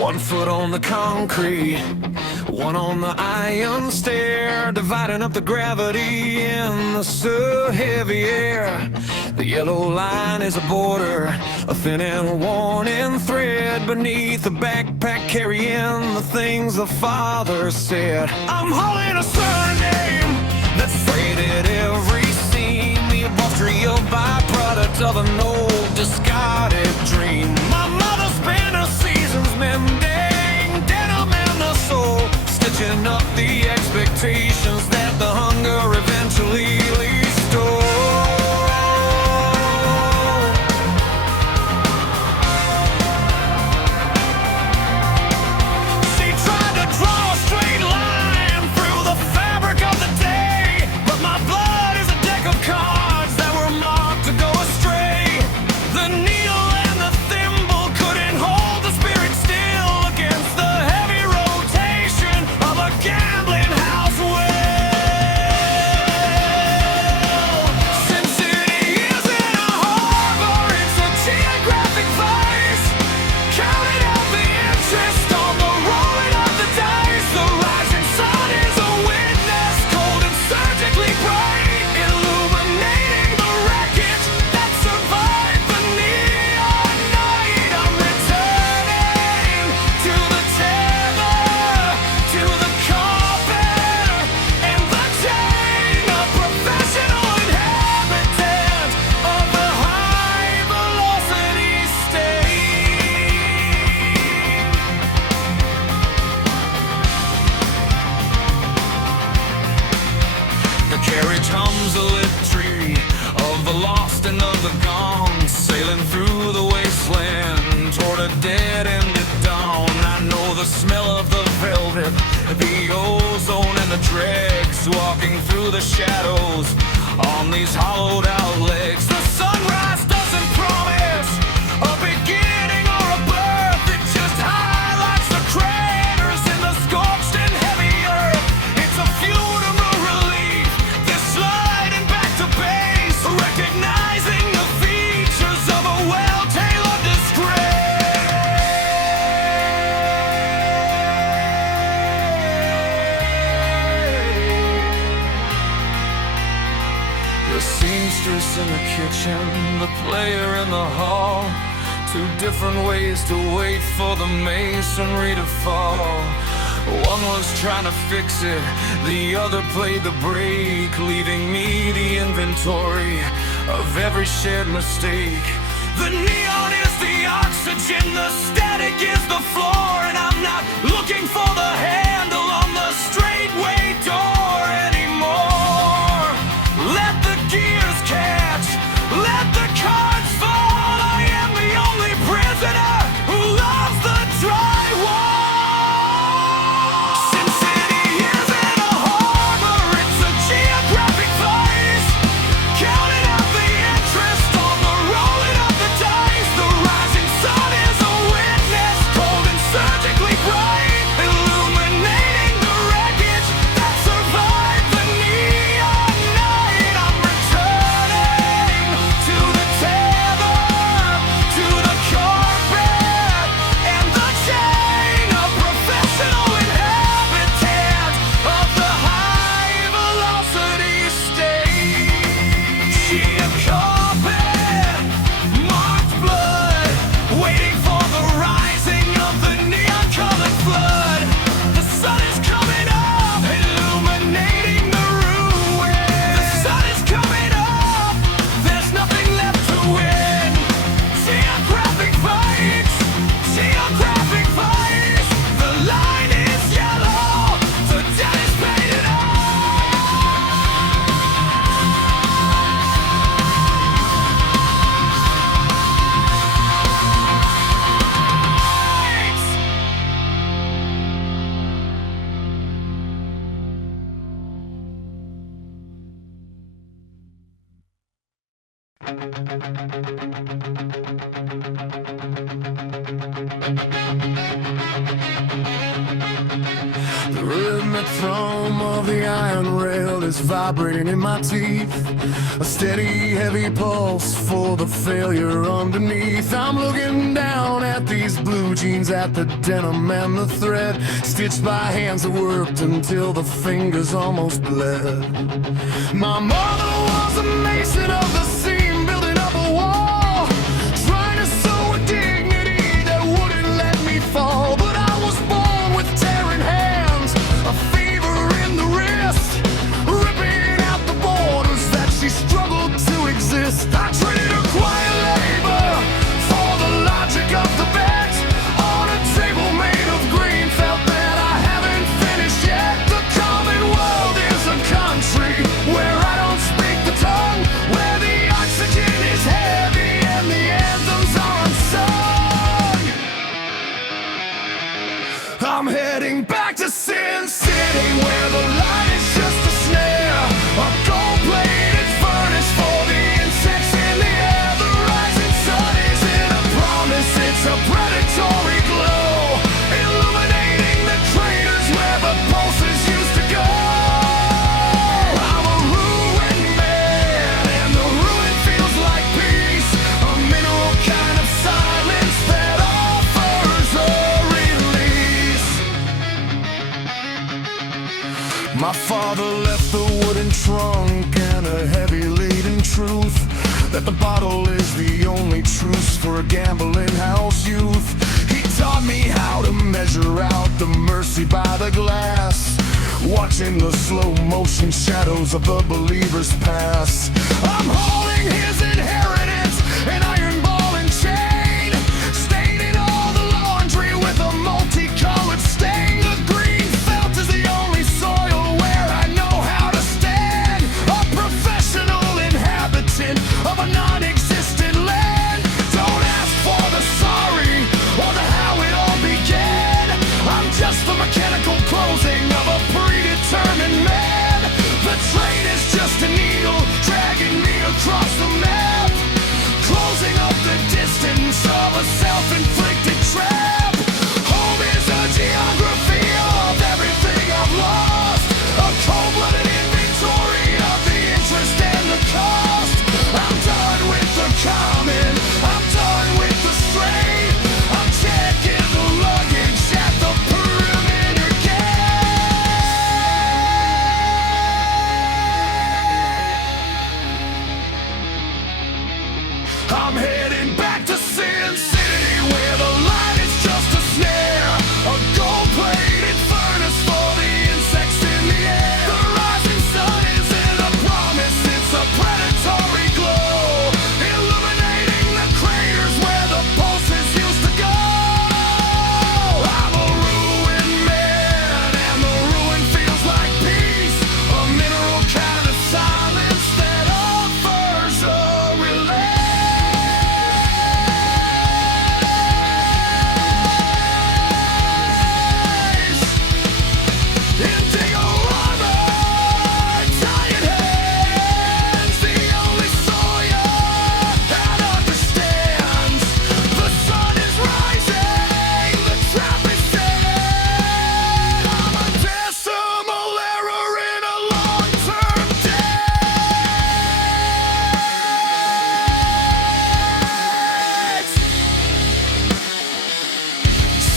One foot on the concrete, one on the iron stair, dividing up the gravity in the so heavy air. The yellow line is a border, a thin and worn-in thread beneath the backpack carrying the things the father said. I'm hauling a surname that's freighted every seam, the upholstery, a byproduct of an old discarded dream. My mother spent her seasons mending denim and the soul, stitching up the expectations that the hunger eventually stole. She tried to draw a straight line through the fabric of the day, but my blood is a deck of cards that were marked to go astray. The needle and the thimble couldn't hold the spirit still against the heavy rotation of a gambling house well. Sin City isn't a harbor, it's a geographic vice. Counting out the interest on the rolling of the dice. The rising sun is a witness, cold and surgically bright, illuminating the wreckage that survived the neon night. I'm returning to the tether, to the carpet and the chain, a professional inhabitant of the high velocity state. The carriage hums a lit tree of the lost and of the gone, sailing through the wasteland toward a dead-ended dawn. I know the smell of the velvet, the ozone and the dregs, walking through the shadows on these hollowed out legs. The sunrise doesn't promise a beginning or a birth, it just highlights the craters in the scorched and heavy earth. It's a funeral relief, this sliding back to base, recognizing the features of a well-tailored disgrace. The seamstress in the kitchen, the player in the hall, two different ways to wait for the masonry to fall. One was trying to fix it, the other played the break, leaving me the inventory of every shared mistake. The neon is the oxygen, the static is the floor, and I'm not looking for the handle on the straightway door anymore. Let the gears catch, let the cards fall. I am the only prisoner who loves the drywall. Sin City isn't a harbor, it's a geographic vice. Counting out the interest on the rolling of the dice. The rising sun is a witness, cold and surgically bright, illuminating the wreckage that survived the neon night. I'm returning to the tether, to the carpet and the chain, a professional inhabitant of the high velocity state. She a carpet, marked blood, waiting for the rising of the neon-colored flood. The sun is coming up, illuminating the ruin. The sun is coming up, there's nothing left to win. Geographic fights, geographic fights. The line is yellow, the dead is painted up. The rhythmic thrum of the iron rail is vibrating in my teeth. A steady, heavy pulse for the failure underneath. I'm looking down at these blue jeans, at the denim and the thread, stitched by hands that worked until the fingers almost bled. My mother was a mason of the seam, building up a wall, trying to sew a dignity that wouldn't let me fall. But I was born with tearing hands, a fever in the wrist, ripping out the borders that she struggled to exist. I traded her quiet labor for the logic of the bet, on a table made of green felt that I haven't finished yet. The common world is a country where I don't speak the tongue, where the oxygen is heavy and the anthems are unsung. I'm heading back to Sin City, where the light is just a snare, a gold-plated furnace for the insects in the air. The rising sun isn't a promise, it's a predatory glow, illuminating the craters where the pulses used to go. I'm a ruined man, and the ruin feels like peace, a mineral kind of silence that offers a release. My father left the wooden trunk and a heavy laden truth that the bottle is the only truce for a gambling house youth. He taught me how to measure out the mercy by the glass, watching the slow motion shadows of the believers pass. I'm holding his inheritance, an iron ball and chain, staining all the laundry with a multicolored stain. The green felt is the only soil where I know how to stand, a professional inhabitant of a non-existent land. Don't ask for the sorry or the how it all began. I'm just the mechanical closing of a predetermined man. The train is just a needle dragging me across the map, closing up the distance of a self-inflicted trap. Home is a geography of everything I've lost, a cold-blooded inventory of the interest and the cost. I'm done with the common, I'm done with the strain. I'm checking the luggage at the perimeter gate. I'm heading back to Sin City, where the light is just a snare, a gold-plated furnace for the insects in the air. The rising sun isn't a promise, it's a predatory glow, illuminating the craters where the pulses used to go. I'm a ruined man, and the ruin feels like peace, a mineral kind of silence that offers a release. Indigo armor, giant hands, the only soil that understands. The sun is rising, the trap is set. I'm a decimal error in a long-term debt.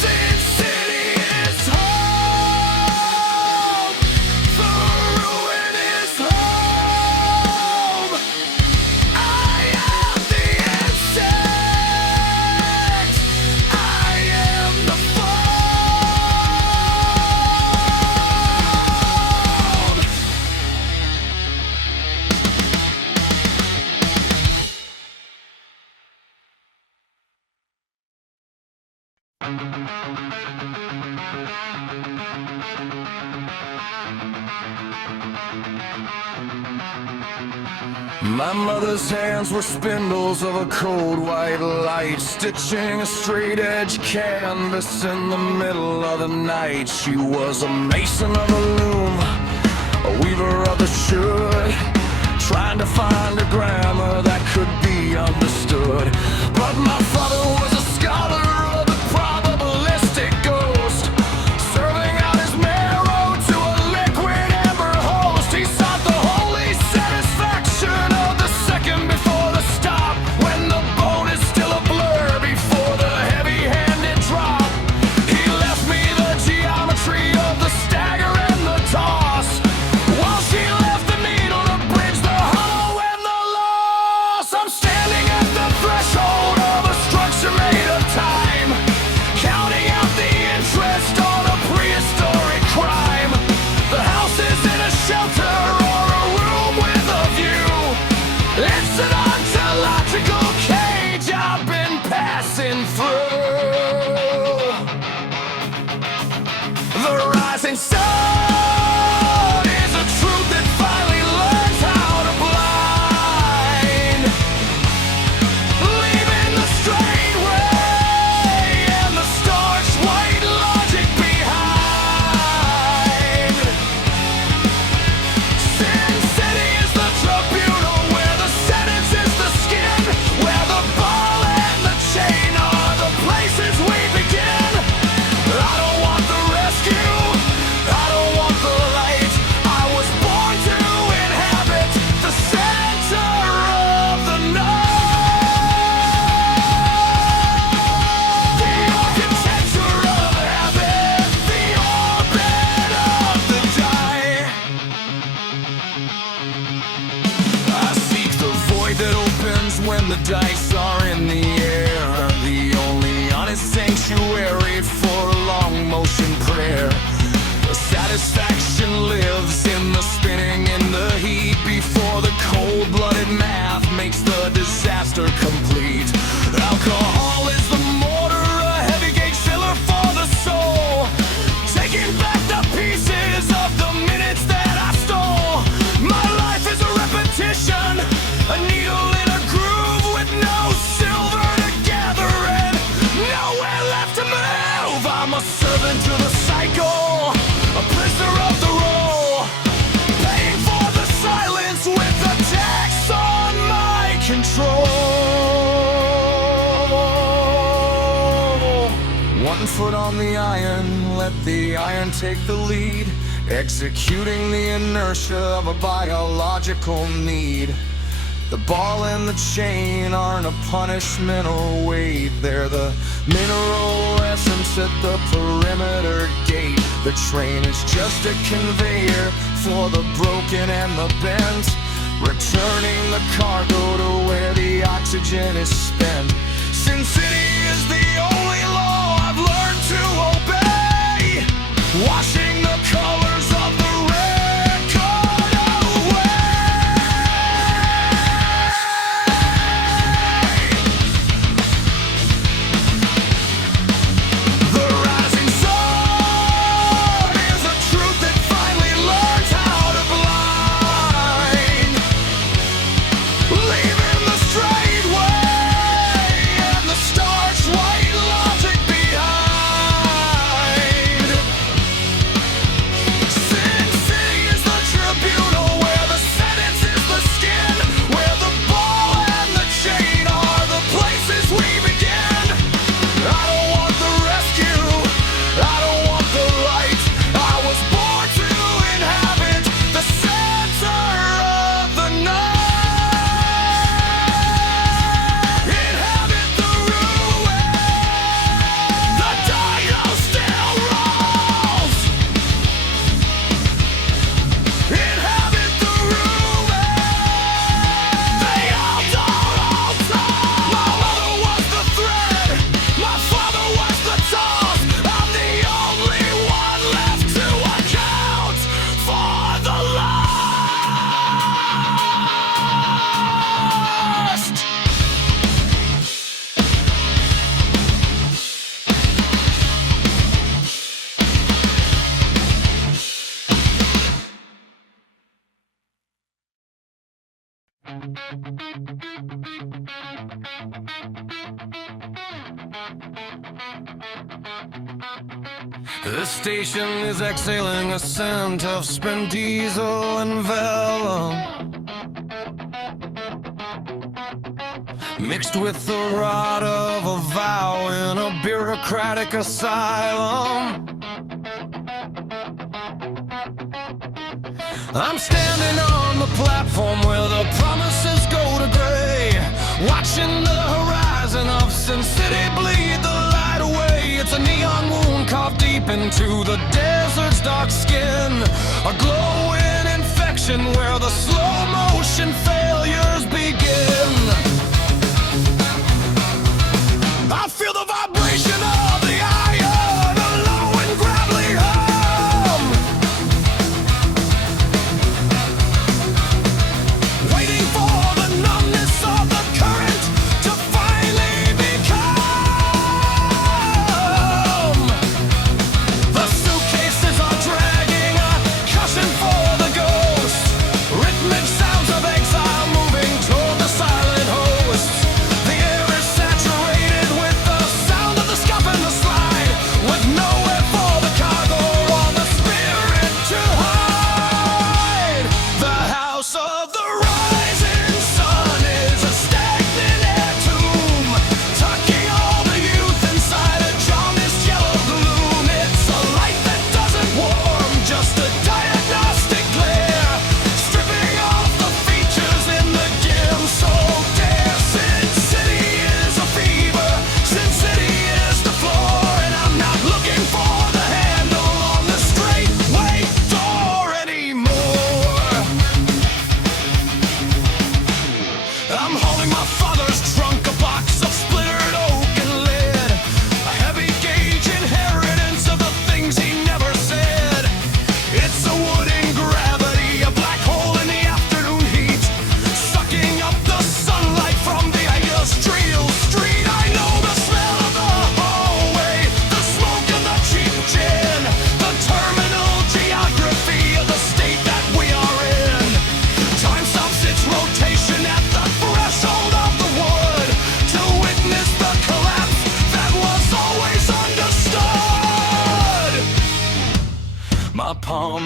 Sin City is home, the ruin is home. I am the insect, I am the fawn. My mother's hands were spindles of a cold white light, stitching a straight edge canvas in the middle of the night. She was a mason of the loom, a weaver of the should, trying to find a grammar that could be understood. But my father was a scholar of the probabilistic ghost, serving out his marrow to a liquid amber host. He sought the I seek the void that opens when the dice are in the air. The only honest sanctuary for long motion prayer. The satisfaction lives in the spinning in the heat before the cold-blooded math makes the disaster complete. Alcohol is the mortar, a heavy gauge filler for the soul, taking back the pieces of the minutes that I stole. My life is a repetition, a needle in a groove with no silver to gather and nowhere left to move. I'm a servant to the cycle, a prisoner of the role, paying for the silence with a tax on my control. One foot on the iron, let the iron take the lead, executing the inertia of a biological need. The ball and the chain aren't a punishment or weight, they're the mineral essence at the perimeter gate. The train is just a conveyor for the broken and the bent, returning the cargo to where the oxygen is spent. Sin City is the only law I've learned to obey, washing the colors of the record away. The rising sun is a truth that finally learns how to blind, leaving the straight way and the starch white logic behind. Sin City is the tribunal where the sentence is the skin, where the ball and the chain are the places we begin. I don't want the rescue, I don't want the light. I was born to inhabit the center of the night, inhabit the ruin. The dino still rolls, inhabit the ruin. They all don't alter. My mother was the thread, my father was the toss. I'm the only one left to account for the lost. The station is exhaling a scent of spent diesel and vellum, mixed with the rot of a vow in a bureaucratic asylum. I'm standing on the platform where the promises go to gray, watching the horizon of Sin City bleed the light away. It's a neon wound carved deep into the desert's dark skin, a glowing infection where the slow motion failures begin. I feel the vibration of the iron, a low and gravelly hum, waiting for the numbness of the current to finally become. The suitcases are dragging a cushion for the ghost, rhythmic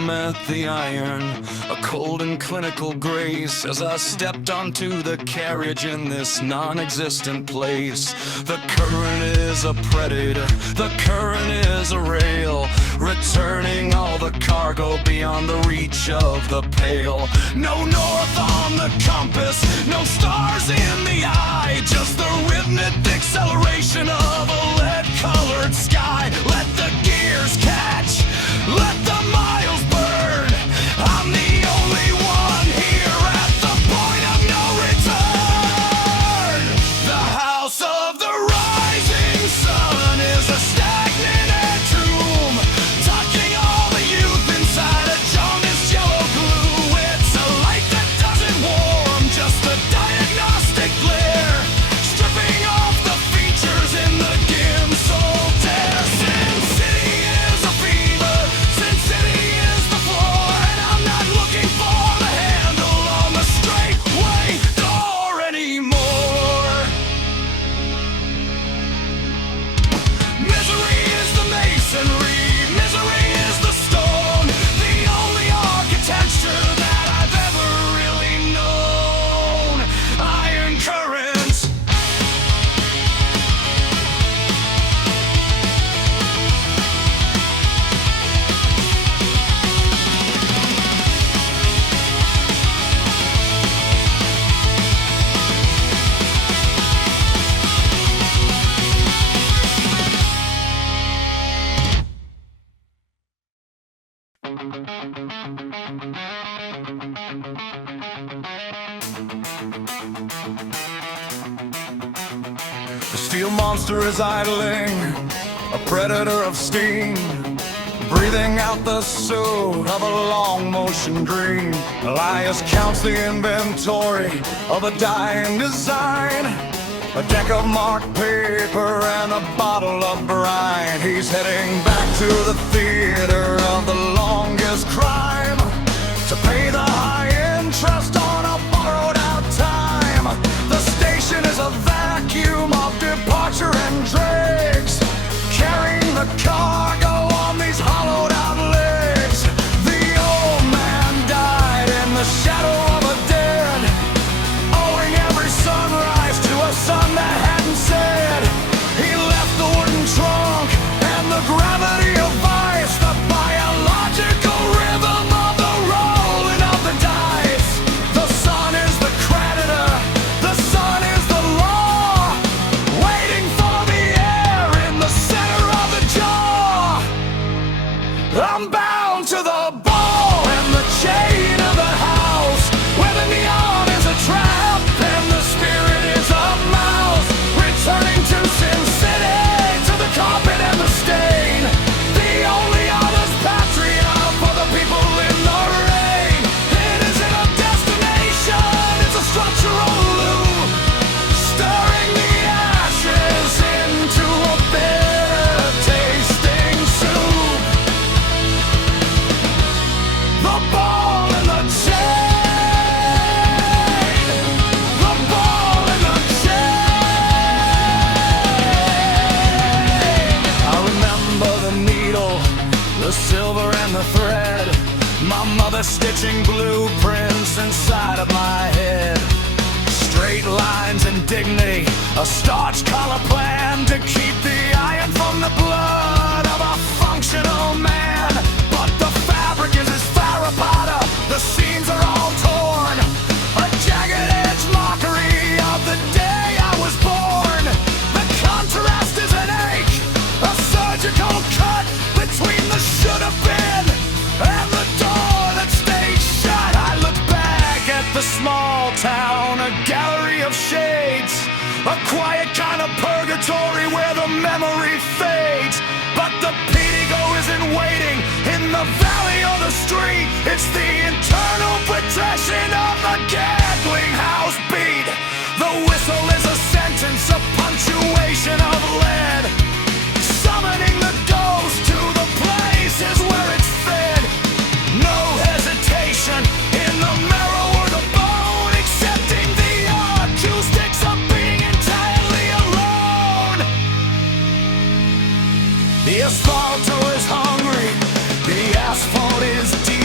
met the iron, a cold and clinical grace, as I stepped onto the carriage in this non-existent place. The current is a predator, the current is a rail, returning all the cargo beyond the reach of the pale. No north on the compass, no stars in the eye, just the rhythmic acceleration of a lead-colored sky. Let the gears catch, let the miles burn. I'm the only one here at the point of no return. The house of the rising sun is a stagnant tomb, tucking all the youth inside a jaundiced yellow glue. It's a light that doesn't warm, just a diagnostic glare, stripping off the features in the dim soul tear. Sin City is a fever, Sin City is the floor, and I'm not looking for the handle on the straightway door anymore. Misery is the masonry, misery is the stone, the only architecture that I've ever really known. Iron currents. The steel monster is idling, a predator of steam, breathing out the suit of a long motion dream. Elias counts the inventory of a dying design, a deck of marked paper and a bottle of brine. He's heading back to the theater of the longest crime, to pay the high interest on a borrowed out time. The station is a vacuum of departure and dregs, carrying the cargo on these hollowed out legs. The old man died in the shadow of a dead, owing every sunrise to a sun that hadn't said. He left the wooden trunk and the gravity of ice, the biological rhythm of the rolling of the dice. The sun is the creditor, the sun is the law, waiting for the air in the center of the jaw. I'm bound to the ball and the chain of the house, where the neon is a trap and the spirit is a mouse, returning to Sin City, to the carpet and the stain, the only honest patria for the people in the rain. It isn't a destination, it's a structural loop, stirring the ashes into a bitter tasting soup. The ball and the chain, the ball and the chain. I remember the needle, the silver and the thread, my mother stitching blueprints inside of my head. Straight lines and dignity, a starch collar plan to keep the iron from the blood of a functional man. But the fabric is as Farrah Potter, the seams are all torn, a jagged edge mockery of the day I was born. The contrast is an ache, a surgical cut between the should have been and the door that stayed shut. I look back at the small town, a gallery of shades, a quiet kind of purgatory where the memory fades. But the Pedigo isn't waiting in the valley or the street, it's the internal protection of the gambling house beat. The whistle is a sentence, a punctuation of lead, summoning the ghost to the places where it's fed. No hesitation in the marrow or the bone, accepting the acoustics of being entirely alone. The asphalt is hungry, the asphalt is deep.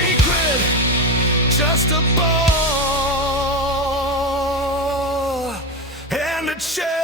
secret, just a ball and a chair.